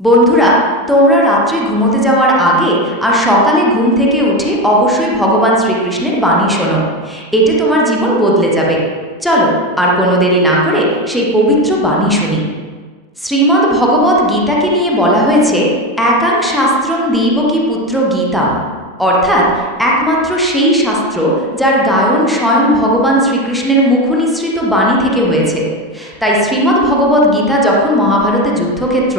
বন্ধুরা, তোমরা রাত্রে ঘুমোতে যাওয়ার আগে আর সকালে ঘুম থেকে উঠে অবশ্যই ভগবান শ্রীকৃষ্ণের বাণী শোনো। এতে তোমার জীবন বদলে যাবে। চলো, আর কোনো দেরি না করে সেই পবিত্র বাণী শুনি। শ্রীমদ্ ভগবত গীতাকে নিয়ে বলা হয়েছে, একাং শাস্ত্রম দেবকী পুত্র গীতা অর্থাৎ, একমাত্র সেই শাস্ত্র যার গায়ন স্বয়ং ভগবান শ্রীকৃষ্ণের মুখনিসৃত বাণী থেকে হয়েছে। তাই শ্রীমদ্ ভগবত গীতা যখন মহাভারতে যুদ্ধক্ষেত্র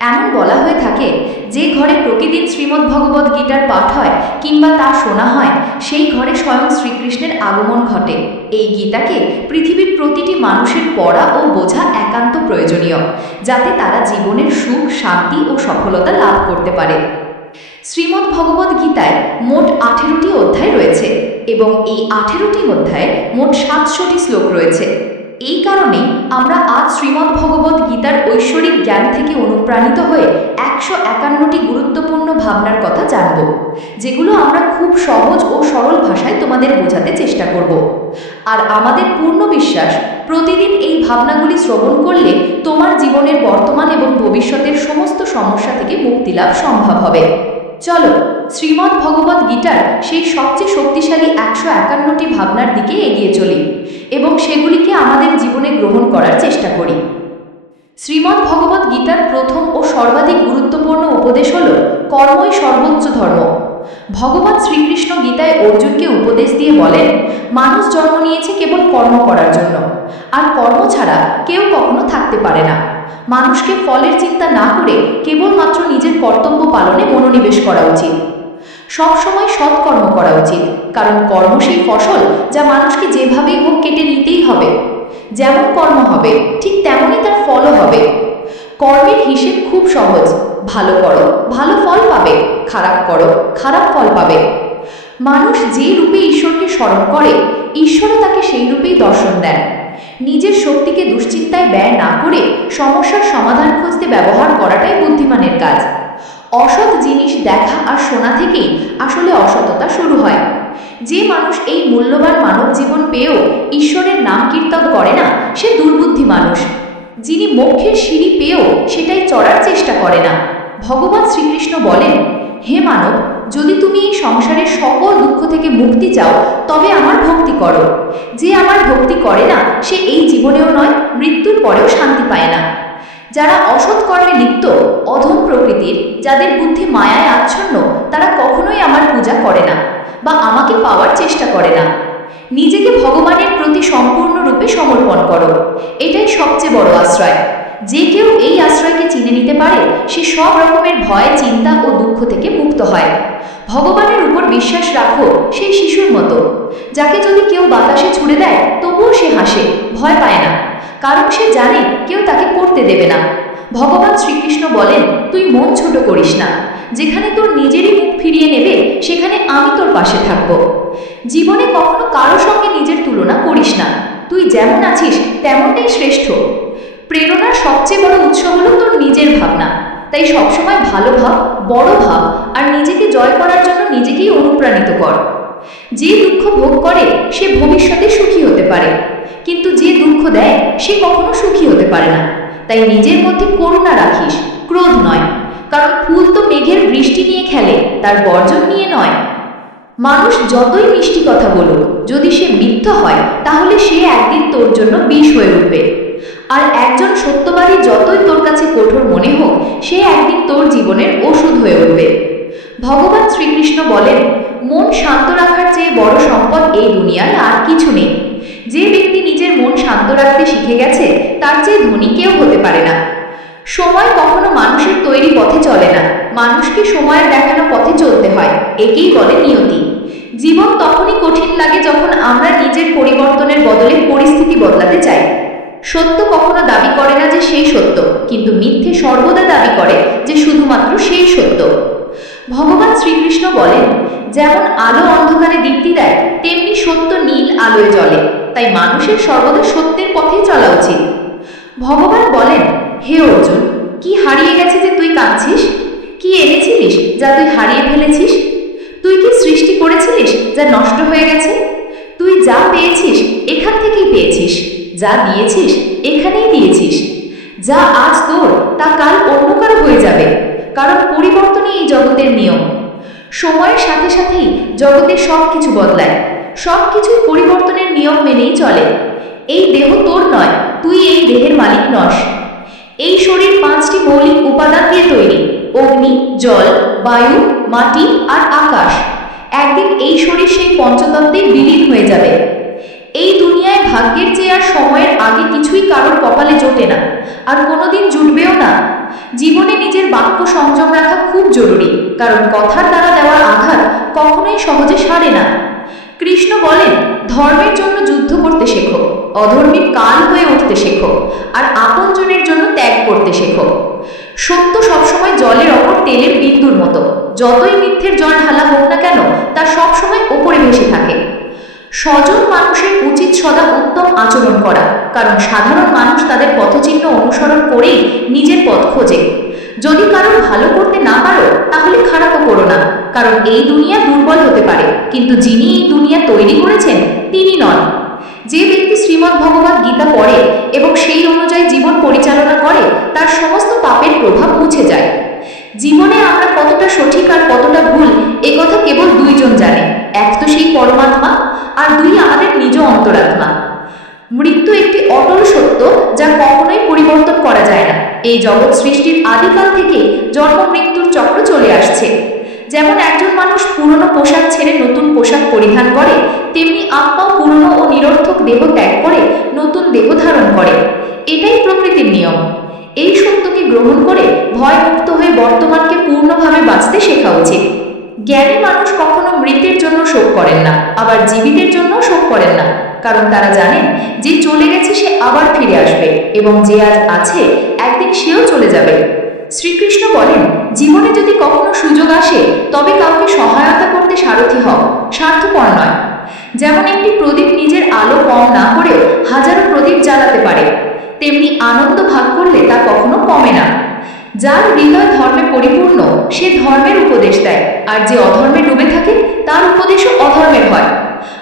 এমন বলা হয়ে থাকে যে ঘরে প্রতিদিন শ্রীমদ্ ভগবত গীতার পাঠ হয় কিংবা তা শোনা হয়, সেই ঘরে স্বয়ং শ্রীকৃষ্ণের আগমন ঘটে। এই গীতাকে পৃথিবীর প্রতিটি মানুষের পড়া ও বোঝা একান্ত প্রয়োজনীয়, যাতে তারা জীবনের সুখ, শান্তি ও সফলতা লাভ করতে পারে। শ্রীমদ্ ভগবত গীতায় মোট আঠেরোটি অধ্যায় রয়েছে এবং এই আঠেরোটি অধ্যায়ে মোট সাতশোটি শ্লোক রয়েছে। এই কারণে আমরা আজ শ্রীমদ্ ভগবত গীতার ঐশ্বরিক জ্ঞান থেকে অনুপ্রাণিত হয়ে একশো একান্নটি গুরুত্বপূর্ণ ভাবনার কথা জানব, যেগুলো আমরা খুব সহজ ও সরল ভাষায় তোমাদের বোঝাতে চেষ্টা করব। আর আমাদের পূর্ণ বিশ্বাস, প্রতিদিন এই ভাবনাগুলি শ্রবণ করলে তোমার জীবনের বর্তমান এবং ভবিষ্যতের সমস্ত সমস্যা থেকে মুক্তি লাভ সম্ভব হবে। চলো, শ্রীমদ্ ভগবত গীতার সেই সবচেয়ে শক্তিশালী একশো একান্নটি ভাবনার দিকে এগিয়ে চলি এবং সেগুলিকে আমাদের জীবনে গ্রহণ করার চেষ্টা করি। শ্রীমদ্ ভগবত গীতার প্রথম ও সর্বাধিক গুরুত্বপূর্ণ উপদেশ হল কর্মই সর্বোচ্চ ধর্ম। ভগবান শ্রীকৃষ্ণ গীতায় অর্জুনকে উপদেশ দিয়ে বলেন, মানুষ জন্ম নিয়েছে কেবল কর্ম করার জন্য। আর কর্ম ছাড়া কেউ কখনো থাকতে পারে না। মানুষকে ফলের চিন্তা না করে কেবলমাত্র নিজের কর্তব্য পালনে মনোনিবেশ করা উচিত। সবসময় সৎকর্ম করা উচিত, কারণ কর্ম সেই ফসল যা মানুষকে যেভাবেই হোক কেটে নিতেই হবে। যেমন কর্ম হবে, ঠিক তেমনই তার ফলও হবে। কর্মের হিসেব খুব সহজ, ভালো করো, ভালো ফল পাবে, খারাপ করো, খারাপ ফল পাবে। মানুষ যে রূপে ঈশ্বরকে স্মরণ করে, ঈশ্বরও তাকে সেই রূপেই দর্শন দেন। নিজের শক্তিকে দুশ্চিন্তায় ব্যয় না করে সমস্যার সমাধান খুঁজতে ব্যবহার করাটাই বুদ্ধিমানের কাজ। অসৎ জিনিস দেখা আর শোনা থেকেই আসলে অসততা শুরু হয়। যে মানুষ এই মূল্যবান মানব জীবন পেয়েও ঈশ্বরের নাম কীর্তন করে না, সে দুর্বুদ্ধি মানুষ। যিনি মোক্ষের সিঁড়ি পেয়েও সেটাই চড়ার চেষ্টা করে না। ভগবান শ্রীকৃষ্ণ বলেন হে মানব, যদি তুমি এই সংসারের সকল দুঃখ থেকে মুক্তি চাও, তবে আমার ভক্তি করো। যে আমার ভক্তি করে না, সে এই জীবনেও নয়, মৃত্যুর পরেও শান্তি পায় না। যারা অসৎ কর্মে লিপ্ত, অধম প্রকৃতির, যাদের বুদ্ধি মায়ায় আচ্ছন্ন, তারা কখনোই আমার পূজা করে না, বা আমাকে পাওয়ার চেষ্টা করে না। নিজেকে ভগবানের প্রতি সম্পূর্ণরূপে সমর্পণ করো। এটাই সবচেয়ে বড় আশ্রয়। যে কেউ এই আশ্রয়কে চিনে নিতে পারে, সে সব রকমের ভয়, চিন্তা ও দুঃখ থেকে মুক্ত হয়। ভগবানের উপর বিশ্বাস রাখো সেই শিশুর মতো। যাকে যদি কেউ বাতাসে ছুড়ে দেয়, তবুও সে হাসে, ভয় পায় না। কারণ সে জানে কেউ তাকে পড়তে দেবে না। ভগবান শ্রীকৃষ্ণ বলেন, তুই মন ছোট করিস না। যেখানে তোর নিজেরই মুখ ফিরিয়ে নেবে, সেখানে আমি তোর পাশে থাকব। জীবনে কখনো কারও সঙ্গে নিজের তুলনা করিস না। তুই যেমন আছিস, তেমনটাই শ্রেষ্ঠ। প্রেরণার সবচেয়ে বড় উৎস হলো তোর নিজের ভাবনা। তাই সবসময় ভালো ভাব, বড় ভাব আর নিজেকে জয় করার জন্য নিজেকেই অনুপ্রাণিত কর। যে দুঃখ ভোগ করে, সে ভবিষ্যতে সুখী হতে পারে। কিন্তু যে দুঃখ দেয়, সে কখনো সুখী হতে পারে না। তাই নিজের মধ্যে করুণা রাখিস, ক্রোধ নয়। কারণ ফুল তো মেঘের বৃষ্টি নিয়ে খেলে, তার বর্জন নিয়ে নয়। মানুষ যতই মিষ্টি কথা বলুক, যদি সে মিথ্য হয়, তাহলে সে একদিন তোর জন্য বিষ হয়ে উঠবে। আর একজন সত্যবাদী যতই তোর কাছে কঠোর মনে হোক, সে একদিন তোর জীবনের ওষুধ হয়ে উঠবে। ভগবান শ্রীকৃষ্ণ বলেন, মন শান্ত রাখার চেয়ে বড় সম্পদ এই দুনিয়ায় আর কিছু নেই। যে ব্যক্তি নিজের মন শান্ত রাখতে শিখে গেছে, তার চেয়ে ধনী কেউ হতে পারে না। সময় কখনো মানুষের তৈরি পথে চলে না, মানুষকে সময়ের দেখানো পথে চলতে হয়, একেই বলে নিয়তি। জীবন তখনই কঠিন লাগে যখন আমরা নিজের পরিবর্তনের বদলে পরিস্থিতি বদলাতে চাই। সত্য কখনো দাবি করে না যে সেই সত্য, কিন্তু মিথ্যে সর্বদা দাবি করে যে শুধুমাত্র সেই সত্য। ভগবান শ্রীকৃষ্ণ বলেন, যেমন আলো অন্ধকারে দীপ্তি দেয়, তেমনি সত্য নীল আলোয় জ্বলে। তাই মানুষের সর্বদা সত্যের পথেই চলা উচিত। ভগবান বলেন, হে অর্জুন, কি হারিয়ে গেছে যে তুই কাঁদছিস? কি এনেছিলিস যা তুই হারিয়ে ফেলেছিস? তুই কি সৃষ্টি করেছিলিস যা নষ্ট হয়ে গেছে? তুই যা পেয়েছিস, এখান থেকেই পেয়েছিস। যা দিয়েছিস, এখানেই দিয়েছিস। যা আজ তোর, তা কাল অন্য কারও হয়ে যাবে। কারণ পরিবর্তনই এই জগতের নিয়ম। সময়ের সাথে সাথেই জগতের সব কিছু বদলায়। সব কিছুই পরিবর্তনের নিয়ম মেনেই চলে। এই দেহ তোর নয়, তুই এই দেহের মালিক নস। এই শরীর পাঁচটি মৌলিক উপাদান দিয়ে তৈরি। অগ্নি, জল, বায়ু, মাটি আর আকাশ। একদিন এই শরীর সেই পঞ্চতত্ত্বে বিলীন হয়ে যাবে। ভাগ্যের চেয়ে আর সময়ের আগে কিছুই কারোর কপালে জোটে না। আর কোনোদিন জুটবেও না। জীবনে নিজের বাক্য সংযম রাখা খুব জরুরি, কারণ কথার দ্বারা দেওয়ার আঘাত কখনোই সহজে সারে না। কৃষ্ণ বলেন, ধর্মের জন্য যুদ্ধ করতে শেখো অধর্মীর কাল হয়ে উঠতে শেখো, আর আপনজনের জন্য ত্যাগ করতে শেখো। সত্য সবসময় জলের ওপর তেলের বিন্দুর মতো। যতই মিথ্যের জল ঢালা হোক না কেন, তা সবসময় ওপরে ভেসে থাকে। স্বজন মানুষের উচিত সদা উত্তম আচরণ করা, কারণ সাধারণ মানুষ তাদের পথচিহ্ন অনুসরণ করেই নিজের পথ খোঁজে। যদি কারও ভালো করতে না পারো, তাহলে খারাপও করো না, কারণ এই দুনিয়া দুর্বল হতে পারে, কিন্তু যিনি এই দুনিয়া তৈরি করেছেন, তিনি নন। যে ব্যক্তি শ্রীমদ্ ভগবত গীতা পড়ে এবং সেই অনুযায়ী জীবন পরিচালনা করে, তার সমস্ত পাপের প্রভাব মুছে যায়। জীবনে আমরা কতটা সঠিক আর কতটা ভুল কথা কেবল দুইজন জানে এক আর দুই আমাদের নিজ অন্তরাত্মা। মৃত্যু একটি অটল সত্য যা কখনোই পরিবর্তন করা যায় না। এই জগৎ সৃষ্টির আদিকাল থেকে জন্ম মৃত্যুর চক্র চলে আসছে। যেমন একজন মানুষ পুরনো পোশাক ছেড়ে নতুন পোশাক পরিধান করে, তেমনি আত্মাও পুরনো ও নিরর্থক দেহ ত্যাগ করে নতুন দেহ ধারণ করে। এটাই প্রকৃতির নিয়ম। এই সত্যকে গ্রহণ করে ভয়মুক্ত হয়ে বর্তমানকে পূর্ণভাবে বাঁচতে শেখা উচিত। জ্ঞানী মানুষ কখনো মৃতের জন্য শোক করেন না, আবার জীবিতের জন্য শোক করেন না। কারণ তারা জানেন, যে চলে গেছে সে আবার ফিরে আসবে এবং যে আজ আছে, একদিন সেও চলে যাবে। শ্রীকৃষ্ণ বলেন, জীবনে যদি কখনো সুযোগ আসে, তবে কাউকে সহায়তা করতে সারথী হও, স্বার্থপর নয়। যেমন একটি প্রদীপ নিজের আলো কম না করেও হাজারো প্রদীপ জ্বালাতে পারে, তেমনি আনন্দ ভাগ করলে তা কখনো কমে না। যার হৃদয় ধর্মে পরিপূর্ণ, সে ধর্মের উপদেশ দেয়। আর যে অধর্মে ডুবে থাকে, তার উপদেশও অধর্মের হয়।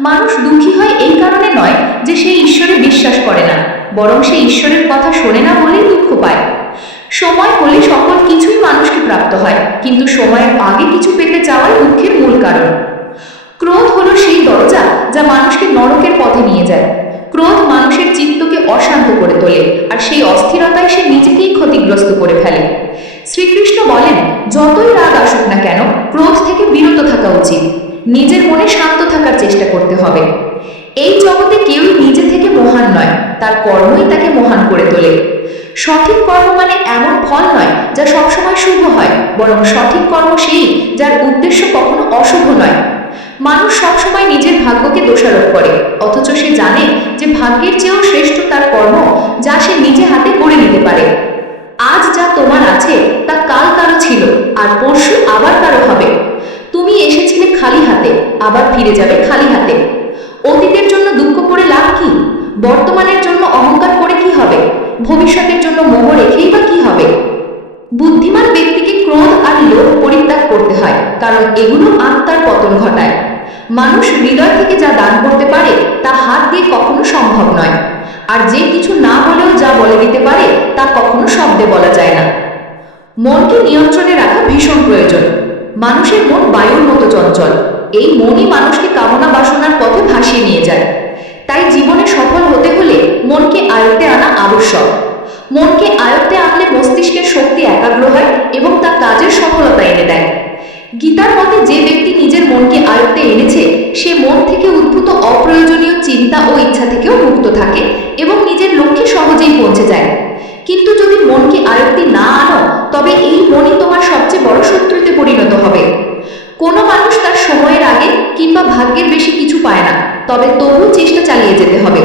মানুষ দুঃখী হয় এই কারণে নয় যে সে ঈশ্বরে বিশ্বাস করে না, বরং সে ঈশ্বরের কথা শোনে না বলেই দুঃখ পায়। সময় হলে সকল কিছুই মানুষকে প্রাপ্ত হয়, কিন্তু সময়ের আগে কিছু পেতে চাওয়াই দুঃখের মূল কারণ। ক্রোধ হলো সেই দরজা যা মানুষকে নরকের পথে নিয়ে যায়। ক্রোধ মানুষের চিত্তকে অশান্ত করে তোলে, আর সেই অস্থিরতায় সে নিজেকেই ক্ষতিগ্রস্ত করে ফেলে। শ্রীকৃষ্ণ বলেন, যতই রাগ আসুক না কেন, ক্রোধ থেকে বিরত থাকা উচিত। নিজের মনে শান্ত থাকার চেষ্টা করতে হবে। এই জগতে কেউই নিজে থেকে মহান নয়, তার কর্মই তাকে মহান করে তোলে। সঠিক কর্ম মানে এমন ফল নয়, যা সবসময় শুভ হয়, বরং সঠিক কর্ম সেই যার উদ্দেশ্য কখনো অশুভ নয়। মানুষ সবসময় নিজের ভাগ্যকে দোষারোপ করে, অথচ সে জানে যে ভাগ্যের চেয়েও শ্রেষ্ঠ তার কর্ম যা সে নিজে হাতে গড়ে নিতে পারে। আজ যা তোমার আছে তা কাল কারও ছিল, আর পরশু আবার কারও হবে। তুমি এসেছিলে খালি হাতে, আবার ফিরে যাবে খালি হাতে। অতীতের জন্য দুঃখ করে লাভ কি? বর্তমানের জন্য অহংকার করে কি হবে? ভবিষ্যতের জন্য মোহ রেখেই বা কি হবে? বুদ্ধিমান ব্যক্তিকে ক্রোধ আর লোভ পরিত্যাগ করতে হয়, কারণ এগুলো আত্মার পতন ঘটায়। মানুষ হৃদয় থেকে যা দান করতে পারে, তা হাত দিয়ে কখনো সম্ভব নয়। আর যে কিছু না বলেও যা বলে দিতে পারে, তা কখনো শব্দে বলা যায় না। মনকে নিয়ন্ত্রণে রাখা ভীষণ প্রয়োজন। মানুষের মন বায়ুর মতো চঞ্চল। এই মনই মানুষকে কামনা বাসনার পথে ভাসিয়ে নিয়ে যায়। তাই জীবনে সফল হতে হলে মনকে আয়ত্তে আনা আবশ্যক। মনকে আয়ত্তে আনলে মস্তিষ্কের শক্তি একাগ্র হয় এবং তা কাজের সফলতা এনে দেয়। গীতার মতে যে ব্যক্তি নিজের মনকে আয়ত্তে এনেছে সে মন থেকে উদ্ভূত অপ্রয়োজনীয় চিন্তা ও ইচ্ছা থেকেও মুক্ত থাকে এবং নিজের লক্ষ্যে সহজেই পৌঁছে যায়। কিন্তু যদি মনকে আয়ত্তে না আনো, তবে এই মনই তোমার সবচেয়ে বড় শত্রুতে পরিণত হবে। কোনো মানুষ তার সময়ের আগে কিংবা ভাগ্যের বেশি কিছু পায় না, তবে তবু চেষ্টা চালিয়ে যেতে হবে।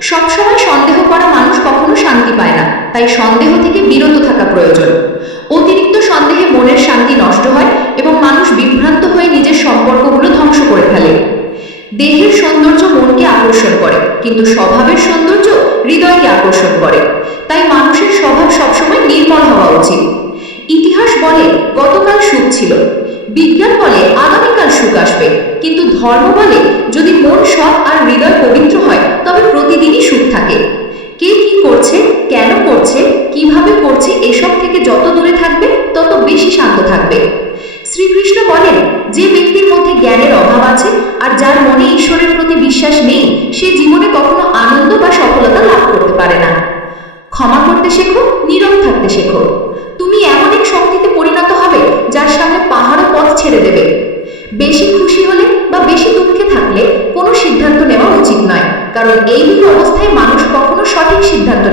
সবসময় সন্দেহ করা মানুষ কখনো শান্তি পায় না, তাই সন্দেহ থেকে বিরত থাকা প্রয়োজন। অতিরিক্ত সন্দেহে মনের শান্তি নষ্ট হয় এবং মানুষ বিভ্রান্ত হয়ে নিজের সম্পর্কগুলো ধ্বংস করে ফেলে। দেহের সৌন্দর্য মনকে আকর্ষণ করে, কিন্তু স্বভাবের সৌন্দর্য হৃদয়কে আকর্ষণ করে। তাই মানুষের স্বভাব সবসময় নির্মল হওয়া উচিত। ইতিহাস বলে, গতকাল সুখ ছিল। বিজ্ঞান বলে, আগামীকাল সুখ আসবে। কিন্তু ধর্ম বলে, যদি মন সৎ আর হৃদয় পবিত্র হয়, তবে প্রতিদিনই সুখ থাকে। কে কি করছে, কেন করছে, কীভাবে করছে, এসব থেকে যত দূরে থাকবে, তত বেশি শান্ত থাকবে। শ্রীকৃষ্ণ বলেন, যে ব্যক্তির মধ্যে জ্ঞানের অভাব আছে আর যার মনে ঈশ্বরের প্রতি বিশ্বাস নেই সে জীবনে কখনো আনন্দ বা সফলতা লাভ করতে পারে না ক্ষমা করতে শেখো নীরব থাকতে শেখো তুমি এমন এক শক্তিতে পরিণত হবে যার সামনে পাহাড়ও পথ ছেড়ে দেবে বেশি খুশি হলে বা বেশি দুঃখে থাকলে কোনো সিদ্ধান্ত নেওয়া উচিত নয় কারণ এই অবস্থায় মানুষ কখনো সঠিক সিদ্ধান্ত